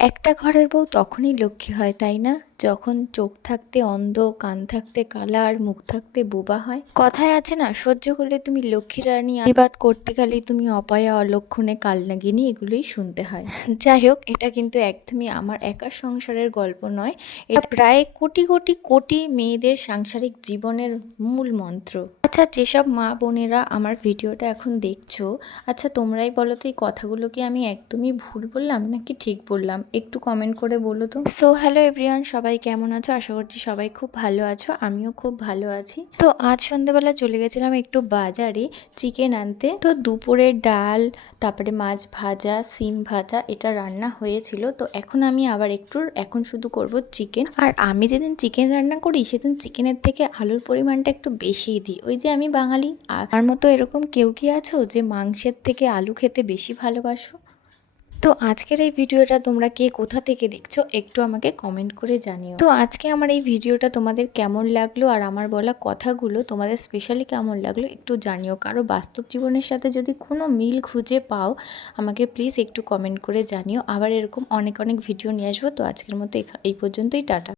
একটা ঘরের বউ তখনই লক্ষ্মী হয়, তাই না? যখন চোখ থাকতে অন্ধ, কান থাকতে কালা আর মুখ থাকতে বোবা হয়। কথায় আছে না, সহ্য করলে তুমি লক্ষ্মী রানী, আশীর্বাদ করতে গেলে তুমি অপায়া, অলক্ষণে, কালনাগিনী, এগুলোই শুনতে হয়। যাই হোক, এটা কিন্তু একদমই আমার একার সংসারের গল্প নয়, এটা প্রায় কোটি কোটি কোটি মেয়েদের সাংসারিক জীবনের মূল মন্ত্র। আচ্ছা, যেসব মা বোনেরা আমার ভিডিওটা এখন দেখছো, আচ্ছা তোমরাই বলো তো, এই কথাগুলো কি আমি একদমই ভুল বললাম নাকি ঠিক বললাম? একটু কমেন্ট করে বলো তো। সো হ্যালো এভরিওয়ান, সবাই কেমন আছো? আশা করছি সবাই খুব ভালো আছো, আমিও খুব ভালো আছি। তো আজ সন্ধ্যেবেলা চলে গেছিলাম একটু বাজারে চিকেন আনতে। তো দুপুরের ডাল, তারপরে মাছ ভাজা, সিম ভাজা, এটা রান্না হয়েছিল। তো এখন আমি আবার এখন শুধু করব চিকেন। আর আমি যেদিন চিকেন রান্না করি সেদিন চিকেনের থেকে আলুর পরিমাণটা একটু বেশিই দিই। ওই যে আমি বাঙালি, আমার মতো এরকম কেউ কি আছো যে মাংসের থেকে আলু খেতে বেশি ভালোবাসো? তো আজকের এই ভিডিওটা তোমরা কে কোথা থেকে দেখছো একটু আমাকে কমেন্ট করে জানিও। তো আজকে আমার এই ভিডিওটা তোমাদের কেমন লাগলো আর আমার বলা কথাগুলো তোমাদের স্পেশালি কেমন লাগলো একটু জানিও। কারো বাস্তব জীবনের সাথে যদি কোনো মিল খুঁজে পাও আমাকে প্লিজ একটু কমেন্ট করে জানিও। আবার এরকম অনেক অনেক ভিডিও নিয়ে আসবো। তো আজকের মতো এই পর্যন্তই, টাটা।